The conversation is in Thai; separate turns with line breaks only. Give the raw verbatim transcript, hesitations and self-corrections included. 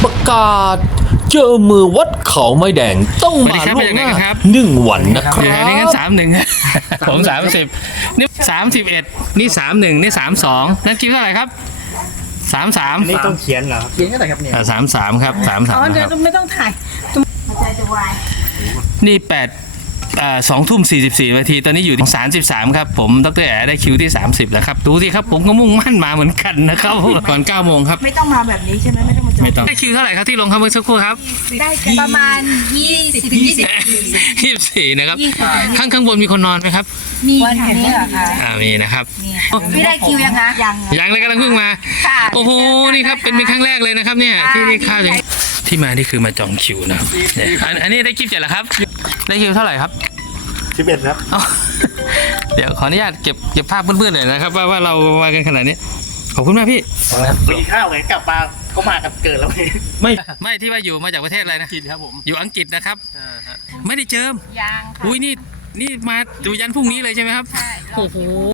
ประกาศเจอมือวัดเขาไม้แดงต้องมาล่วงหน้าหนึ่งวันนะค
เดี๋ยว
รั
นี่งั้น
บ
สามหนึ่งผมสามสิบนี่สามสิบเอ็ดนี่สามหนึ่งนี่สามสองนั่นคิวเท่าไหร่ครับสามสาม
นี่ต้องเขียนเหรอเขียนก็ได้ครับเนี่ย
สามสามครับสามสาม
อ๋อ
นะ
เดี๋
ค
ยว
รับ
ไม่ต้องถ่ายหัวใจจะวาย
นี่แปดสองทุ่มสี่สิบสี่นาทีตอนนี้อยู่ที่สามสิบสามครับผมดรแอ๋ได้คิวที่สามสิบแล้วครับดูสิครับผมก็มุ่งมั่นมาเหมือนกันนะครับก่อนเก้าโมงครับ
ไม่ต้องมาแบบนี้ใช่ไหมไม่ต้องมาจอด
ไม่ต้องได้คิวเท่าไหร่ครับที่ลงครับเมื่อสักครู่ครับ
ได้ประมาณยี่สิบถึงยี่สิบ
ยี่สิบสี่นะครับข้างข้างบนมีคนนอนไหมครับ
มีวันนี้เหรอคะ
อ่ามีนะครับ
พี่ได้คิวยังคะยัง
ยังเลยกำลังเพิ่งมา
ค่ะ
โอ้โห นี่ครับ เป็นเป็นครั้งแรกเลยนะครับเนี่ยที่ได้ข้าวอย่างที่มานี่คือมาจองคิวนะครับเนี่ยอันอันนี้ได้คิวเจ็ดเหรอครับ ได้คิวเท่าไหร่ครับ
สิบเอ็ดครับ
เอ้าเดี๋ยวขออนุญาตเก็บเก็บภาพเพื่อนๆหน่อยนะครับว่าว่าเรามากันขนาดนี้ ขอบคุณมากพี่
มีข้าวไงกลับมาก็มากันเกิดแล้ว
ไม่ ไม่ที่ว่าอยู่มาจากประเทศอะไรนะ อังกฤษครับผม อยู่อังกฤษนะครับ ไม่ได้เจิม
ยังค่ะ
อุ้ยนี่นี่มาดูยันพรุ่งนี้เลยใช่ไหมครับ โอ้โห